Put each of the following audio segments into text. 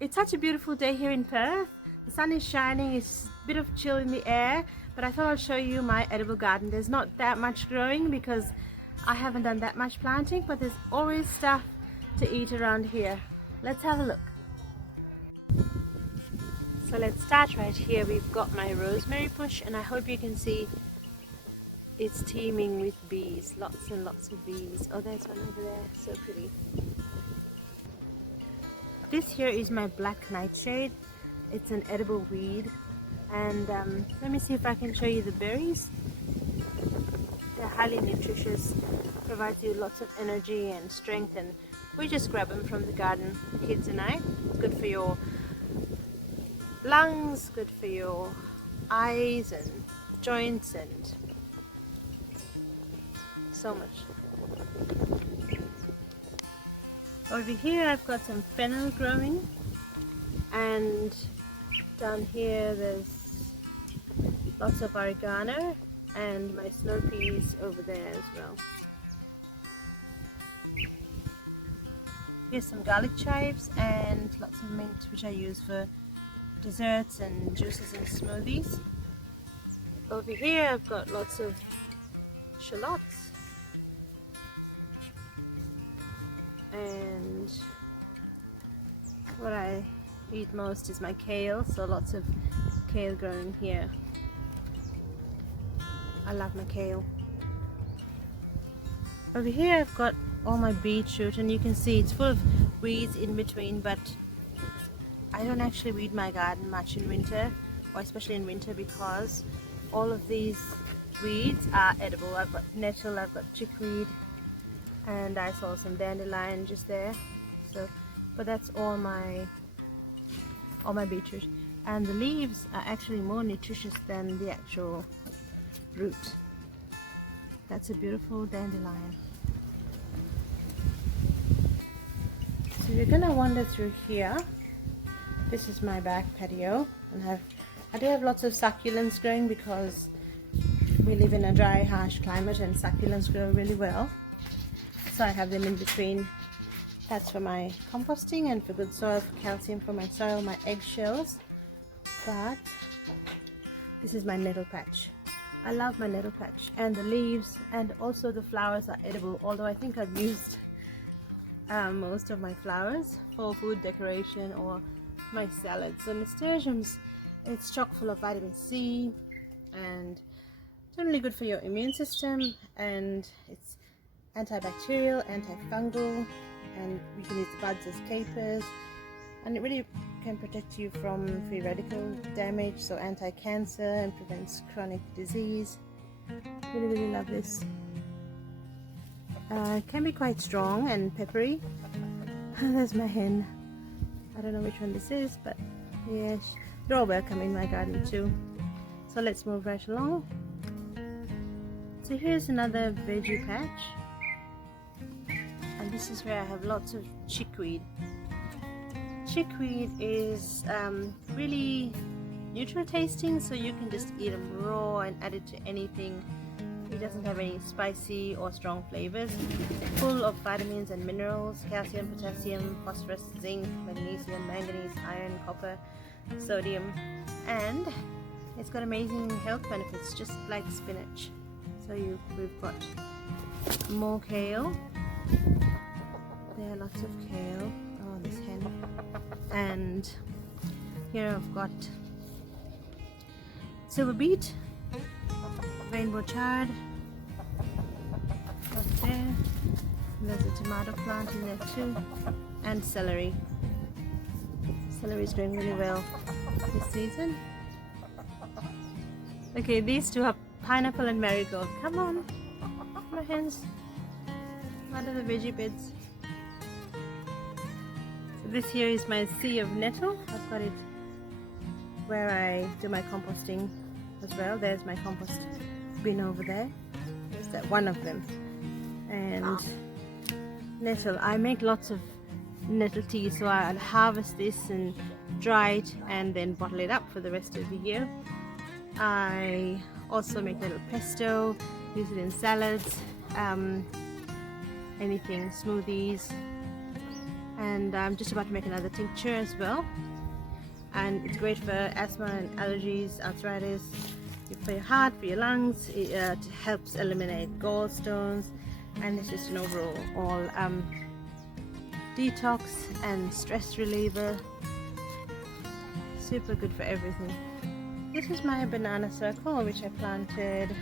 It's such a beautiful day here in Perth. The sun is shining, it's a bit of chill in the air, but I thought I'd show you my edible garden. There's not that much growing because I haven't done that much planting, but there's always stuff to eat around here. Let's have a look. So let's start right here. We've got my rosemary bush, and I hope you can see it's teeming with bees, lots and lots of bees. Oh, there's one over there, so pretty. This here is my black nightshade. It's an edible weed, and let me see if I can show you the berries. They're highly nutritious, provides you lots of energy and strength, and we just grab them from the garden, the kids and I. It's good for your lungs, good for your eyes and joints and so much. Over here I've got some fennel growing, and down here there's lots of oregano and my snow peas over there as well. Here's some garlic chives and lots of mint, which I use for desserts and juices and smoothies. Over here I've got lots of shallots, and what I eat most is my kale, so lots of kale growing here. I love my kale. Over here I've got all my beetroot, and you can see it's full of weeds in between, but I don't actually weed my garden much in winter, or especially in winter, because all of these weeds are edible. I've got nettle, I've got chickweed, and I saw some dandelion just there. So, but that's all my beetroot, and the leaves are actually more nutritious than the actual root. That's a beautiful dandelion. So you're gonna wander through here. This is my back patio, and I do have lots of succulents growing because we live in a dry, harsh climate, and succulents grow really well. So I have them in between. That's for my composting and for good soil, for calcium for my soil, my eggshells. But this is my nettle patch. I love my nettle patch, and the leaves and also the flowers are edible, although I think I've used most of my flowers for food decoration or my salads. So nasturtiums, it's chock full of vitamin C, and generally good for your immune system, and it's antibacterial, antifungal, and you can use the buds as capers, and it really can protect you from free radical damage, so anti-cancer, and prevents chronic disease. Really love this. It can be quite strong and peppery. There's my hen. I don't know which one this is, but yeah, they're all welcome in my garden too. So let's move right along. So here's another veggie patch, and this is where I have lots of chickweed. Chickweed is really neutral tasting, so you can just eat them raw and add it to anything. It doesn't have any spicy or strong flavors. Full of vitamins and minerals, calcium, potassium, phosphorus, zinc, magnesium, manganese, iron, copper, sodium, and it's got amazing health benefits, just like spinach. So we've got more kale. There are lots of kale. Oh, this hen. And here I've got silver beet, rainbow chard up there. There's a tomato plant in there too, and celery. Celery is doing really well this season. Okay, these two are pineapple and marigold. Come on, my hands. What are the veggie beds? So this here is my sea of nettle. I've got it where I do my composting as well. There's my compost bin over there. There's that one of them. And nettle, I make lots of nettle tea, so I'll harvest this and dry it and then bottle it up for the rest of the year. I also make little pesto, use it in salads, anything, smoothies, and I'm just about to make another tincture as well. And it's great for asthma and allergies, arthritis, for your heart, for your lungs. It helps eliminate gallstones, and it's just an overall detox and stress reliever. Super good for everything. This is my banana circle, which I planted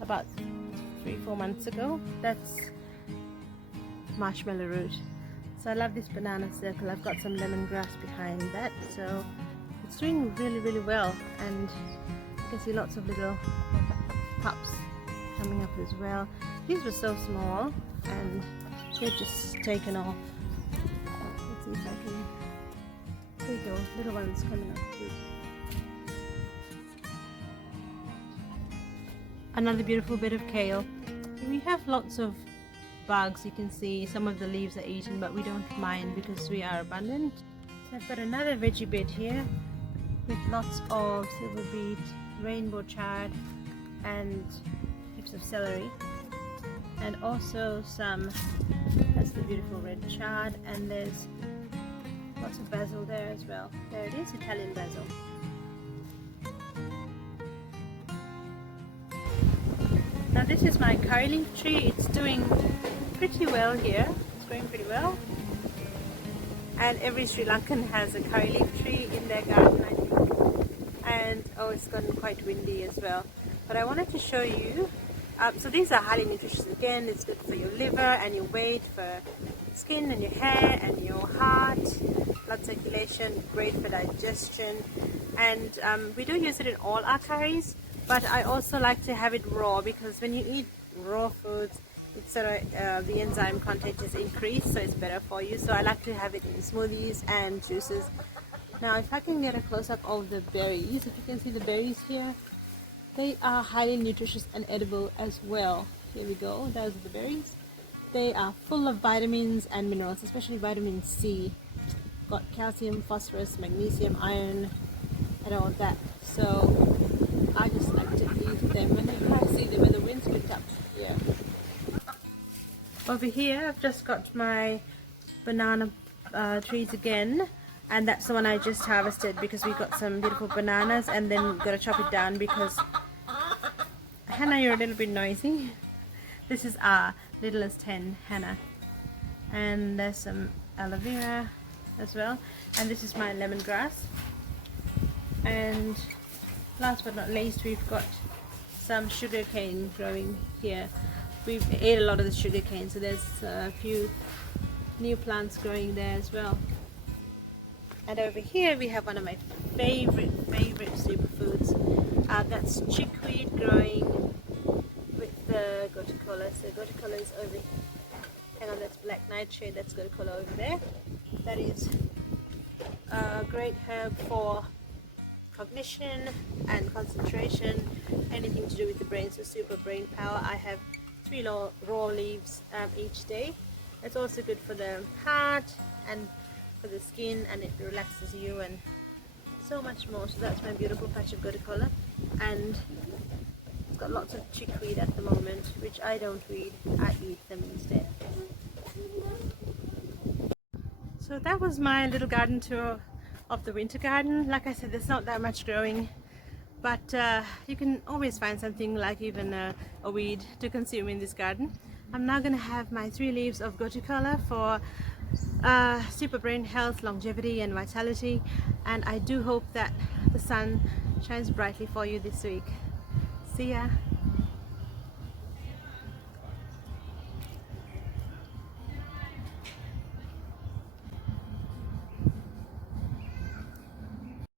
about 3-4 months ago. That's marshmallow root. So I love this banana circle. I've got some lemongrass behind that, so it's doing really well, and you can see lots of little pups coming up as well. These were so small and they've just taken off. Let's see if I can. There you go, little ones coming up too. Another beautiful bit of kale. We have lots of bugs. You can see some of the leaves are eaten, but we don't mind because we are abundant. So I've got another veggie bed here with lots of silver beet, rainbow chard, and heaps of celery, and also some, that's the beautiful red chard, and there's lots of basil there as well. There it is, Italian basil. Now this is my curry leaf tree. It's doing pretty well here. It's growing pretty well. And every Sri Lankan has a curry leaf tree in their garden, I think. And oh, it's gotten quite windy as well. But I wanted to show you. So these are highly nutritious. Again, it's good for your liver and your weight, for skin and your hair and your heart, blood circulation, great for digestion. And we do use it in all our curries. But I also like to have it raw, because when you eat raw foods, it's sort of the enzyme content is increased, so it's better for you. So I like to have it in smoothies and juices. Now if I can get a close-up of the berries, if you can see the berries here, they are highly nutritious and edible as well. Here we go, those are the berries. They are full of vitamins and minerals, especially vitamin C. Got calcium, phosphorus, magnesium, iron, and all that. So I just like to eat them whenever I see them, when the wind's picked up here. Over here I've just got my banana trees again, and that's the one I just harvested because we got some beautiful bananas, and then we've got to chop it down because Hannah, you're a little bit noisy. This is our littlest hen, Hannah, and there's some aloe vera as well, and this is my lemongrass. And last but not least, we've got some sugar cane growing here. We've ate a lot of the sugar cane, so there's a few new plants growing there as well. And over here we have one of my favorite superfoods. That's chickweed growing with the gotukola. So gotukola is over here. Hang on, that's black nightshade. That's gotukola over there. That is a great herb for cognition and concentration, anything to do with the brain, so super brain power. I have 3 raw leaves each day. It's also good for the heart and for the skin, and it relaxes you and so much more. So that's my beautiful patch of gotukola, and it's got lots of chickweed at the moment, which I don't weed, I eat them instead. So that was my little garden tour of the winter garden. Like I said, there's not that much growing, but you can always find something, like even a weed, to consume in this garden. I'm now going to have my 3 leaves of gotukola for super brain health, longevity and vitality, and I do hope that the sun shines brightly for you this week. See ya!